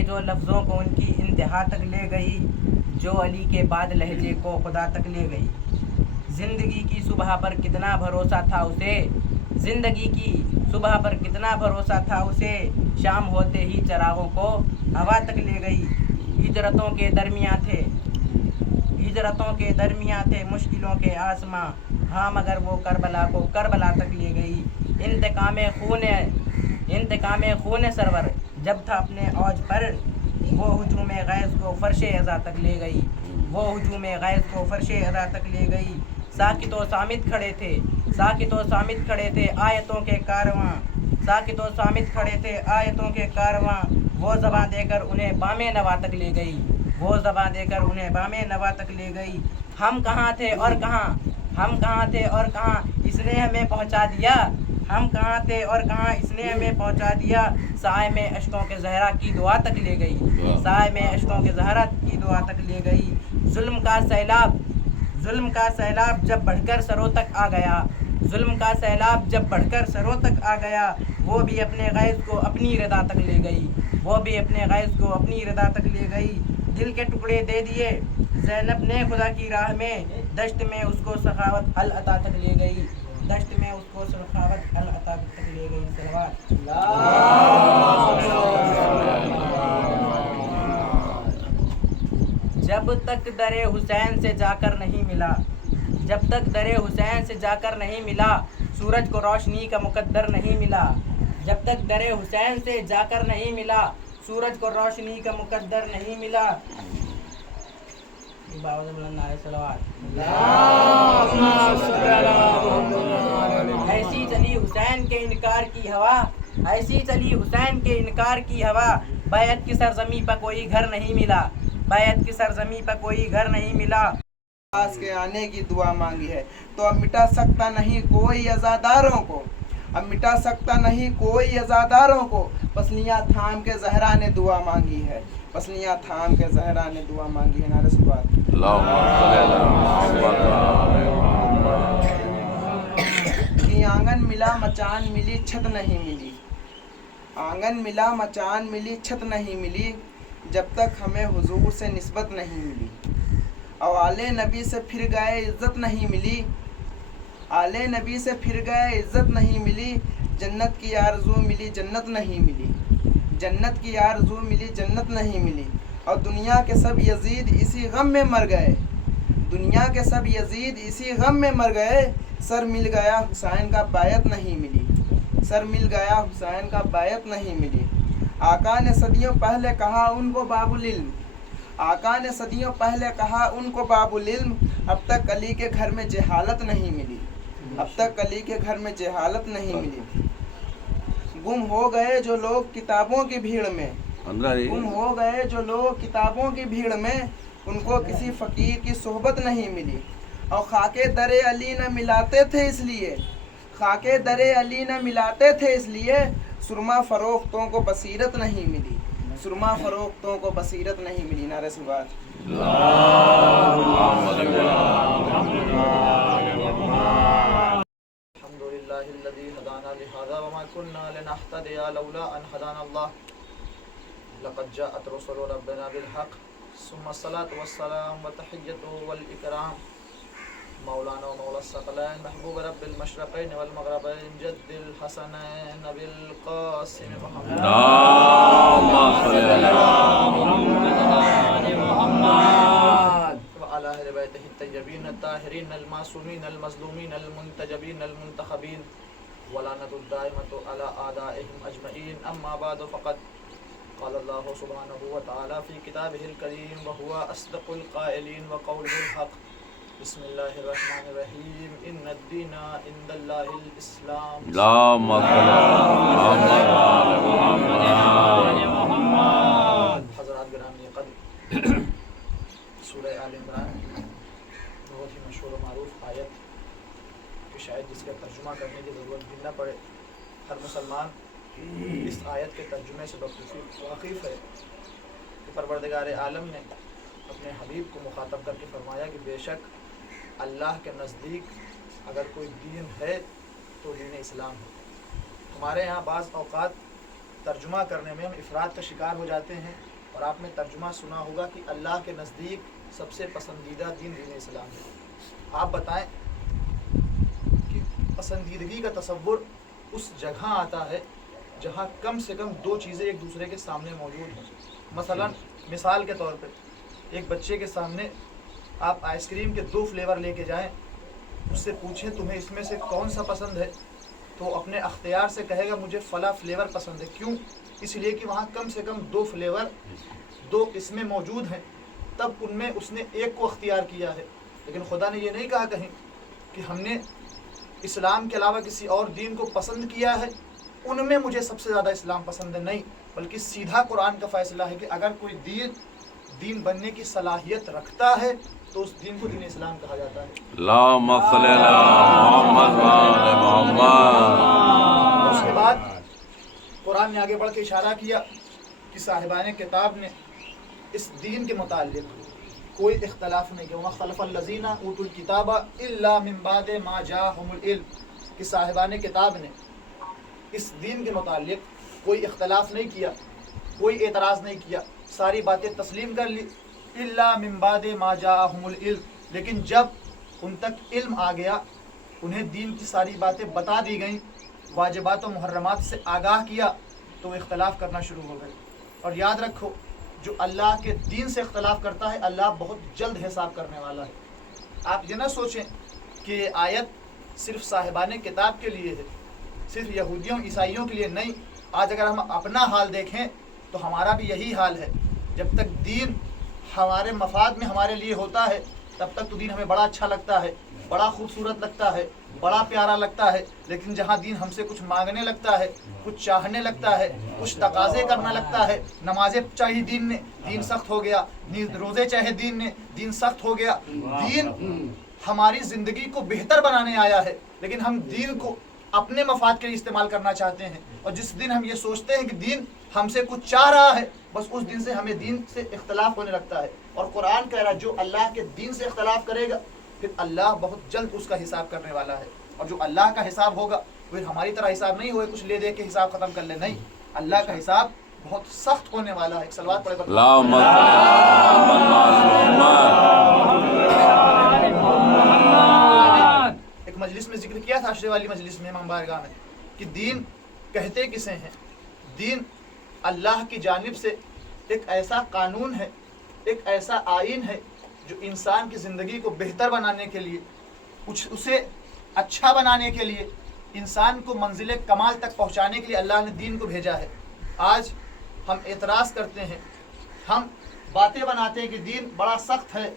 کہ جو لفظوں کو ان کی انتہا تک لے گئی، جو علی کے بعد لہجے کو خدا تک لے گئی۔ زندگی کی صبح پر کتنا بھروسہ تھا اسے، زندگی کی صبح پر کتنا بھروسہ تھا اسے، شام ہوتے ہی چراغوں کو ہوا تک لے گئی۔ ہجرتوں کے درمیاں تھے مشکلوں کے آسماں، ہاں مگر وہ کربلا کو کربلا تک لے گئی۔ انتقام خون سرور جب تھا اپنے اوج پر، وہ ہجوم غیظ کو فرش عزا تک لے گئی، وہ ہجوم غیظ کو فرش عزا تک لے گئی۔ ساکت و صامت کھڑے تھے آیتوں کے کارواں، ساکت و صامت کھڑے تھے آیتوں کے کارواں، وہ زباں دے کر انہیں بام نوا تک لے گئی، وہ زباں دے کر انہیں بام نوا تک لے گئی۔ ہم کہاں تھے اور کہاں اس نے ہمیں پہنچا دیا، ہم کہاں تھے اور کہاں اس نے ہمیں پہنچا دیا۔ سائے میں اشکوں کے زہرا کی دعا تک لے گئی، سائے میں اشکوں کے زہرا کی دعا تک لے گئی۔ ظلم کا سیلاب جب بڑھ کر سروں تک آ گیا، ظلم کا سیلاب جب بڑھ کر سروں تک آ گیا، وہ بھی اپنے غیظ کو اپنی رضا تک لے گئی، وہ بھی اپنے غیظ کو اپنی رضا تک لے گئی۔ دل کے ٹکڑے دے دیے زینب نے خدا کی راہ میں، دشت میں اس کو سخاوت العطا تک لے گئی، دشت میں اس کو سخاوت العطا تک لے گئی۔ صلوات جب تک در حسین سے جا کر نہیں ملا، جب تک در حسین سے جا کر نہیں ملا، سورج کو روشنی کا مقدر نہیں ملا، جب تک در حسین سے جا کر نہیں ملا، سورج کو روشنی کا مقدر نہیں ملا۔ ایسی چلی حسین کے انکار کی ہوا، ایسی چلی حسین کے انکار کی ہوا، بیعت کی سرزمین پر کوئی گھر نہیں ملا، بیعت کی سرزمین پر کوئی گھر نہیں ملا۔ پاس کے آنے کی دعا مانگی ہے تو اب مٹا سکتا نہیں کوئی عزاداروں کو، اب مٹا سکتا نہیں کوئی عزاداروں کو، پسلیاں تھام کے زہرا نے دعا مانگی ہے، پسلیاں تھام کے زہرا نے دعا مانگی ہے۔ نعرہ صلوات۔ کہ آنگن ملا مچان ملی چھت نہیں ملی، آنگن ملا مچان ملی چھت نہیں ملی، جب تک ہمیں حضور سے نسبت نہیں ملی، اور آل نبی سے پھر گئے عزت نہیں ملی، آل نبی سے پھر گئے عزت نہیں ملی، جنت کی آرزو ملی جنت نہیں ملی، جنت کی آرزو ملی جنت نہیں ملی، اور دنیا کے سب یزید اسی غم میں مر گئے، دنیا کے سب یزید اسی غم میں مر گئے، سر مل گیا حسین کا بیعت نہیں ملی، سر مل گیا حسین کا بیعت نہیں ملی۔ آقا نے صدیوں پہلے کہا ان کو باب العلم، آقا نے صدیوں پہلے کہا ان کو باب العلم، اب تک علی کے گھر میں جہالت نہیں ملی، اب تک علی کے گھر میں جہالت نہیں ملی۔ گم ہو گئے جو لوگ کتابوں کی بھیڑ میں، گم ہو گئے جو لوگ کتابوں کی بھیڑ میں، ان کو کسی فقیر کی صحبت نہیں ملی، اور خاک در علی نہ ملاتے تھے اس لیے، خاک در علی نہ ملاتے تھے اس لیے، سرما فروختوں کو بصیرت نہیں ملی، سرما فروختوں کو بصیرت نہیں ملی۔ نعرہ صلوات۔ الحمد للہ الذی ہدانا لہذا وما كنا لنہتدی لولا ان ہدانا اللہ، لقد جاءت رسل ربنا بالحق ثم الصلاة والسلام والتحیۃ والاکرام، مولانا و مولا الثقلین محبوب رب المشرقین والمغربین جد الحسنین بالقاسم محمد وعلى اہل بیتہ الطیبین الطاہرین المعصومین المظلومین المنتجبین المنتخبین ولعنۃ الدائمۃ علی اعدائهم اجمعین، اما بعد فقد قال اللہ سبحانہ وتعالی فی کتابہ الکریم وهو اصدق القائلین وقولہ الحق، بسم اللہ الرحمن الرحیم، ان الدین عند اللہ الاسلام۔ اللہم صل علی محمد۔ حضرات گرامی قدر، سورہ آل عمران بہت ہی مشہور و معروف آیت کہ شاید جس کا ترجمہ کرنے کی ضرورت بھی نہ پڑے، ہر مسلمان اس آیت کے ترجمے سے بخصوصی واقف ہے کہ پروردگار عالم نے اپنے حبیب کو مخاطب کر کے فرمایا کہ بے شک اللہ کے نزدیک اگر کوئی دین ہے تو دین اسلام ہے۔ ہمارے یہاں بعض اوقات ترجمہ کرنے میں ہم افراد کا شکار ہو جاتے ہیں، اور آپ نے ترجمہ سنا ہوگا کہ اللہ کے نزدیک سب سے پسندیدہ دین دین اسلام ہے۔ آپ بتائیں کہ پسندیدگی کا تصور اس جگہ آتا ہے جہاں کم سے کم دو چیزیں ایک دوسرے کے سامنے موجود ہیں۔ مثلا مثال کے طور پہ ایک بچے کے سامنے آپ آئس کریم کے 2 فلیور لے کے جائیں، اس سے پوچھیں تمہیں اس میں سے کون سا پسند ہے، تو اپنے اختیار سے کہے گا مجھے فلاں فلیور پسند ہے۔ کیوں؟ اس لیے کہ وہاں کم سے کم 2 فلیور 2 قسمیں موجود ہیں، تب ان میں اس نے ایک کو اختیار کیا ہے۔ لیکن خدا نے یہ نہیں کہا کہیں کہ ہم نے اسلام کے علاوہ کسی اور دین کو پسند کیا ہے، ان میں مجھے سب سے زیادہ اسلام پسند ہے، نہیں، بلکہ سیدھا قرآن کا فیصلہ ہے کہ اگر کوئی دین بننے کی صلاحیت رکھتا ہے تو اس دین کو دین اسلام کہا جاتا ہے۔ اللهم صل على محمد وعلى محمد۔ اس کے بعد قرآن نے آگے بڑھ کے اشارہ کیا کہ صاحبان کتاب نے اس دین کے متعلق کوئی اختلاف نہیں کیا۔ وَمَا اخْتَلَفَ الَّذِينَ أُوتُوا الْكِتَابَ إِلَّا مِن بَعْدِ مَا جَاءَهُمُ الْعِلْمُ، کہ صاحبان کتاب نے اس دین کے متعلق کوئی اختلاف نہیں کیا، کوئی اعتراض نہیں کیا، ساری باتیں تسلیم کر لی۔ إِلَّا مِن بَعْدِ مَا جَاءَهُمُ الْعِلْمُ، لیکن جب ان تک علم آ گیا، انہیں دین کی ساری باتیں بتا دی گئیں، واجبات و محرمات سے آگاہ کیا، تو وہ اختلاف کرنا شروع ہو گئے۔ اور یاد رکھو، جو اللہ کے دین سے اختلاف کرتا ہے اللہ بہت جلد حساب کرنے والا ہے۔ آپ یہ نہ سوچیں کہ یہ آیت صرف صاحبان کتاب کے لیے ہے، صرف یہودیوں عیسائیوں کے لیے نہیں۔ آج اگر ہم اپنا حال دیکھیں تو ہمارا بھی یہی حال ہے۔ جب تک دین ہمارے مفاد میں ہمارے لیے ہوتا ہے تب تک تو دین ہمیں بڑا اچھا لگتا ہے، بڑا خوبصورت لگتا ہے، بڑا پیارا لگتا ہے، لیکن جہاں دین ہم سے کچھ مانگنے لگتا ہے، کچھ چاہنے لگتا ہے، کچھ تقاضے کرنا لگتا ہے، نمازیں چاہیے دین نے، دین سخت ہو گیا، روزے چاہے دین نے، دین سخت ہو گیا۔ دین ہماری زندگی کو بہتر بنانے آیا ہے، لیکن ہم دین کو اپنے مفاد کے لیے استعمال کرنا چاہتے ہیں، اور جس دن ہم یہ سوچتے ہیں کہ دین ہم سے کچھ چاہ رہا ہے، بس اس دن سے ہمیں دین سے اختلاف ہونے لگتا ہے۔ اور قرآن کہہ رہا ہے جو اللہ کے دین سے اختلاف کرے گا پھر اللہ بہت جلد اس کا حساب کرنے والا ہے، اور جو اللہ کا حساب ہوگا پھر ہماری طرح حساب نہیں ہوئے کچھ لے دے کے حساب ختم کر لے، نہیں، اللہ کا حساب بہت سخت ہونے والا ہے۔ ایک صلوات پڑھے اللهم صل على محمد۔ ایک مجلس میں ذکر کیا تھا، عشرے والی مجلس میں، امام بارگاہ میں، کہ دین کہتے کسے ہیں؟ دین اللہ کی جانب سے ایک ایسا قانون ہے، ایک ایسا آئین ہے جو انسان کی زندگی کو بہتر بنانے کے لیے، اسے اچھا بنانے کے لیے، انسان کو منزل کمال تک پہنچانے کے لیے اللہ نے دین کو بھیجا ہے۔ آج ہم اعتراض کرتے ہیں، ہم باتیں بناتے ہیں کہ دین بڑا سخت ہے،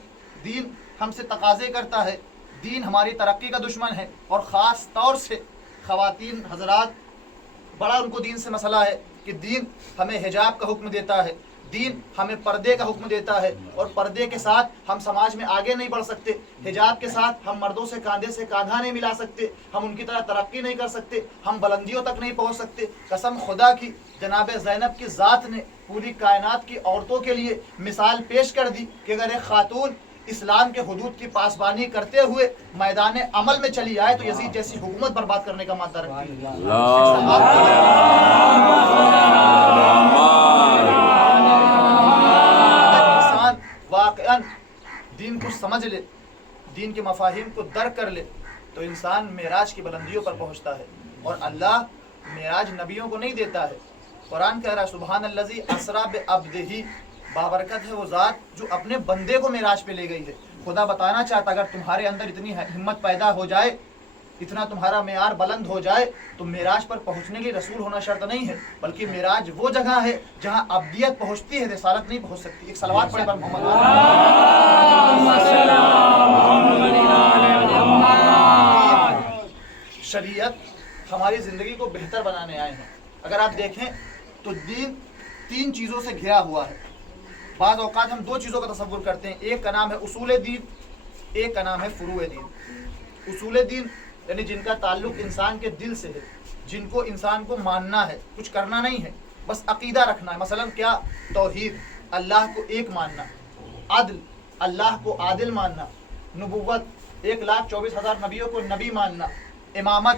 دین ہم سے تقاضے کرتا ہے، دین ہماری ترقی کا دشمن ہے، اور خاص طور سے خواتین حضرات بڑا ان کو دین سے مسئلہ ہے کہ دین ہمیں حجاب کا حکم دیتا ہے، دین ہمیں پردے کا حکم دیتا ہے، اور پردے کے ساتھ ہم سماج میں آگے نہیں بڑھ سکتے، حجاب کے ساتھ ہم مردوں سے کاندھے سے کاندھا نہیں ملا سکتے، ہم ان کی طرح ترقی نہیں کر سکتے، ہم بلندیوں تک نہیں پہنچ سکتے۔ قسم خدا کی، جناب زینب کی ذات نے پوری کائنات کی عورتوں کے لیے مثال پیش کر دی کہ اگر ایک خاتون اسلام کے حدود کی پاسبانی کرتے ہوئے میدان عمل میں چلی آئے تو یزید جیسی حکومت برباد کرنے کا مادہ رکھتی ہے۔ انسان واقعاً دین کو سمجھ لے، دین کے مفاہیم کو درک کر لے تو انسان معراج کی بلندیوں پر پہنچتا ہے، اور اللہ معراج نبیوں کو نہیں دیتا ہے۔ قرآن کہہ رہا ہے سبحان الذی اسریٰ بعبدہ، بابرکت ہے وہ ذات جو اپنے بندے کو معراج پہ لے گئی ہے۔ خدا بتانا چاہتا اگر تمہارے اندر اتنی ہمت پیدا ہو جائے، اتنا تمہارا معیار بلند ہو جائے تو معراج پر پہنچنے کے لیے رسول ہونا شرط نہیں ہے، بلکہ معراج وہ جگہ ہے جہاں ابدیت پہنچتی ہے، رسالت نہیں پہنچ سکتی۔ ایک صلوات پڑھے پر محمد۔ شریعت ہماری زندگی کو بہتر بنانے آئے ہیں۔ اگر آپ دیکھیں تو دین 3 چیزوں سے گھرا ہوا ہے۔ بعض اوقات ہم 2 چیزوں کا تصور کرتے ہیں، ایک کا نام ہے اصول دین، ایک کا نام ہے فروع دین۔ اصول دین یعنی جن کا تعلق انسان کے دل سے ہے، جن کو انسان کو ماننا ہے، کچھ کرنا نہیں ہے، بس عقیدہ رکھنا ہے۔ مثلا کیا؟ توحید، اللہ کو ایک ماننا، عدل، اللہ کو عادل ماننا، نبوت، 1,24,000 نبیوں کو نبی ماننا، امامت،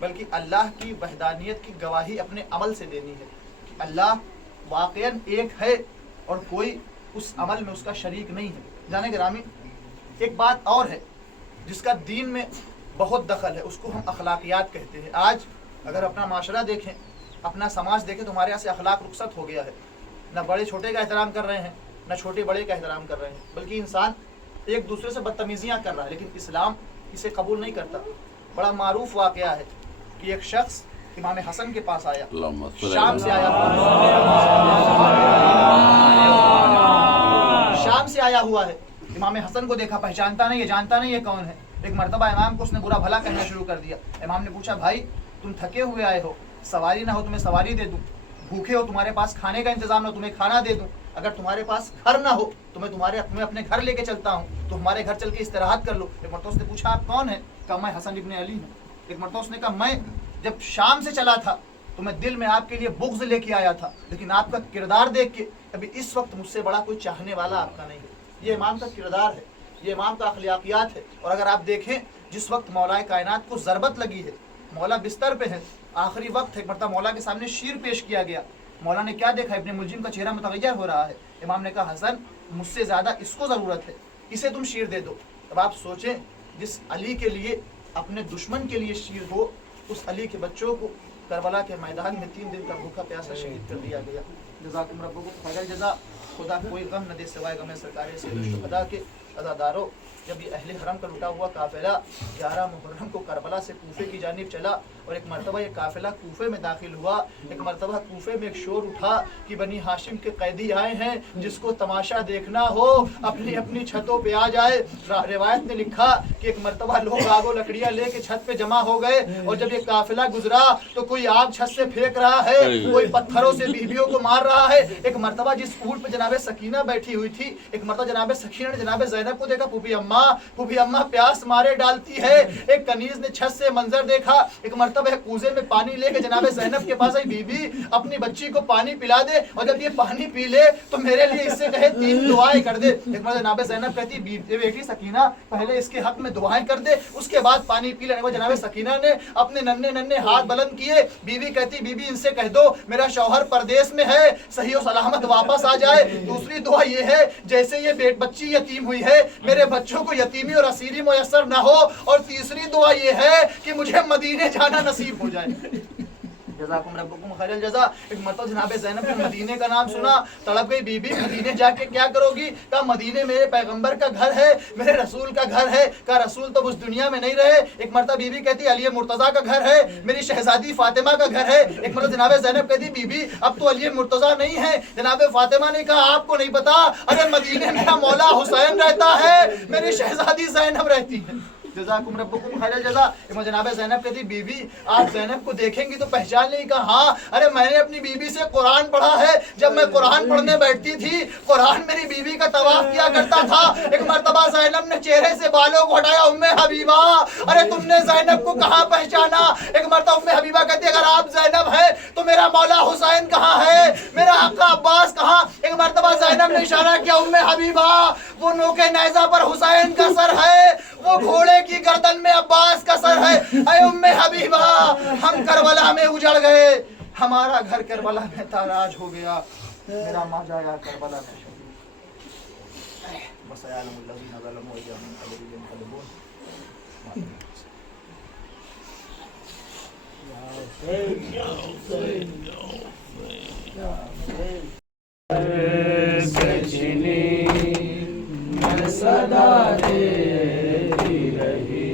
بلکہ اللہ کی وحدانیت کی گواہی اپنے عمل سے دینی ہے کہ اللہ واقعاً ایک ہے اور کوئی اس عمل میں اس کا شریک نہیں ہے۔ جانے گرامی، ایک بات اور ہے جس کا دین میں بہت دخل ہے، اس کو ہم اخلاقیات کہتے ہیں۔ آج اگر اپنا معاشرہ دیکھیں، اپنا سماج دیکھیں تو ہمارے یہاں سے اخلاق رخصت ہو گیا ہے۔ نہ بڑے چھوٹے کا احترام کر رہے ہیں، نہ چھوٹے بڑے کا احترام کر رہے ہیں، بلکہ انسان ایک دوسرے سے بدتمیزیاں کر رہا ہے، لیکن اسلام اسے قبول نہیں کرتا۔ بڑا معروف واقعہ ہے کہ ایک شخص امام حسن کے پاس آیا، شام سے آیا ہوا ہے۔ امام حسن کو دیکھا، پہچانتا نہیں ہے، جانتا نہیں ہے کون ہے۔ ایک مرتبہ امام کو اس نے برا بھلا کہنا شروع کر دیا۔ امام نے پوچھا، بھائی تم تھکے ہوئے آئے ہو، سواری نہ ہو تمہیں سواری دے دوں، بھوکے ہو تمہارے پاس کھانے کا انتظام نہ ہو تمہیں کھانا دے دوں، اگر تمہارے پاس گھر نہ ہو تو میں تمہیں اپنے گھر لے کے چلتا ہوں، تو ہمارے گھر چل کے استراحت کر لو۔ ایک مرتبہ اس نے پوچھا، آپ کون ہیں؟ کہا میں حسن ابن علی ہوں۔ ایک مرتبہ اس نے کہا، میں جب شام سے چلا تھا تو میں دل میں آپ کے لیے بغض لے کے آیا تھا، لیکن آپ کا کردار دیکھ کے ابھی اس وقت مجھ سے بڑا کوئی چاہنے والا آپ کا نہیں ہے۔ یہ امام کا کردار ہے، یہ امام کا اخلاقیات ہے۔ اور اگر آپ دیکھیں، جس وقت مولا کائنات کو ضربت لگی ہے، مولا بستر پہ ہے، آخری وقت ہے، ایک مرتبہ مولا کے سامنے شیر پیش کیا گیا، مولا نے کیا دیکھا؟ ابن ملجم کا چہرہ متغیر ہو رہا ہے۔ امام نے کہا، حسن مجھ سے زیادہ اس کو ضرورت ہے، اسے تم شیر دے دو۔ اب آپ سوچیں، جس علی کے لیے اپنے دشمن کے لیے شیر ہو، اس علی کے بچوں کو کربلا کے میدان میں 3 دن کا بھوکا پیاسا شہید کر دیا گیا۔ جزاکم ربکم خیر الجزا۔ خدا کوئی غم نہ دے سوائے غم سرکار سید الشہداء کے۔ عزادارو، جب یہ اہل حرم کا لٹا ہوا قافلہ 11 محرم کو کربلا سے کوفے کی جانب چلا اور ایک مرتبہ یہ قافلہ کوفے میں داخل ہوا، ایک مرتبہ کوفے میں ایک شور اٹھا کہ بنی ہاشم کے قیدی آئے ہیں، جس کو تماشا دیکھنا ہو اپنی اپنی چھتوں پہ آ جائے۔ روایت نے لکھا کہ ایک مرتبہ لوگ آگ و لکڑیاں لے کے چھت پہ جمع ہو گئے، اور جب یہ قافلہ گزرا تو کوئی آگ چھت سے پھینک رہا ہے، کوئی پتھروں سے بیویوں کو مار رہا ہے۔ ایک مرتبہ جس اونٹ پہ جناب سکینہ بیٹھی ہوئی تھی، ایک مرتبہ جناب سکینہ نے جناب زینب کو دیکھا، پھوپھی اماں پیاس مارے ڈالتی ہے۔ ایک کنیز نے چھت سے منظر دیکھا، ایک مرتبہ کوزے میں پانی لے کے جناب زینب کے پاس آئی، بی بی اپنی بچی کو پانی پلا دے، اور جب یہ پانی پی لے تو میرے لیے اس سے کہے 3 دعائیں کر دے۔ ایک مرتبہ جناب زینب کہتی، بیٹی سکینہ پہلے اس کے حق میں دعائیں کر دے، اس کے بعد پانی پی لینے۔ جناب سکینہ نے اپنے ننھے ہاتھ بلند کیے، بیوی کہتی، بی بی ان سے کہہ دو میرا شوہر پردیس میں ہے، صحیح و سلامت واپس آ جائے۔ دوسری دعا یہ ہے، جیسے یہ بچی یتیم ہوئی ہے، میرے بچوں کو یتیمی اور اسیری میسر نہ ہو۔ اور تیسری دعا یہ ہے کہ مجھے مدینے جانا نصیب ہو جائے۔ جزاکم ربکم خیر الجزا۔ ایک مرتبہ جناب زینب نے مدینے کا نام سنا، تڑپ گئی، بی بی مدینے جا کے کیا کرو گی؟ کہا مدینے میرے پیغمبر کا گھر ہے، میرے رسول کا گھر ہے۔ کہا رسول تو اس دنیا میں نہیں رہے۔ ایک مرتبہ بی بی کہتی علی مرتضیٰ کا گھر ہے، میری شہزادی فاطمہ کا گھر ہے۔ ایک مرتبہ جناب زینب کہتی، بی بی اب تو علی مرتضیٰ نہیں ہے۔ جناب فاطمہ نے کہا آپ کو نہیں پتا، ارے مدینے میرا مولا حسین رہتا ہے، میری شہزادی زینب رہتی ہے۔ جزاکم ربکم خیر الجزا۔ جناب زینب کہتی، بی بی آپ زینب کو دیکھیں گی تو پہچان لیں۔ کہا ہاں، ارے میں نے اپنی بیوی سے قرآن پڑھا ہے، جب میں قرآن پڑھنے بیٹھتی تھی قرآن میری بیوی کا طواف کیا کرتا تھا۔ ایک مرتبہ زینب نے چہرے سے بالوں کو ہٹایا، ام حبیبہ ارے تم نے زینب کو کہاں پہچانا؟ ایک مرتبہ ام حبیبہ کہتی، اگر آپ زینب ہے تو میرا مولا حسین کہاں ہے، میرا آقا عباس کہاں؟ ایک مرتبہ زینب نے اشارہ کیا، ام حبیبہ وہ نوکے نیزہ پر حسین کا سر ہے، وہ گھوڑے کی گردن میں عباس کا سر ہے۔ اے ام حبیبہ ہم کربلا میں اجڑ گئے، ہمارا گھر کربلا میں تاراج ہو گیا، میرا ماں جایا کربلا میں شہید۔ بس یعلم الذین ظلموا ایہم الذین ینقلبون۔ صدا دیتی رہی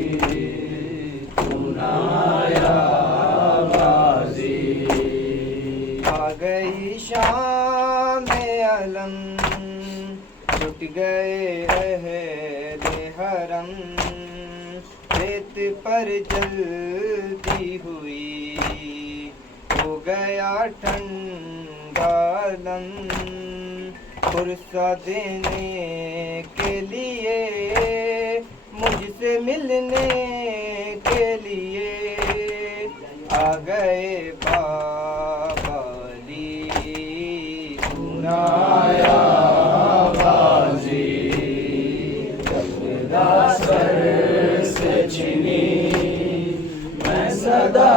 آ گئی شام علم، چھٹ گئے اہل حرم، ریت پر جلتی ہوئی ہو گیا ٹھنڈا دم، فرصہ دینے کے لیے مجھ سے ملنے کے لیے آ گئے بابا علی، سنایا بازی جب سر سے چھنی میں صدا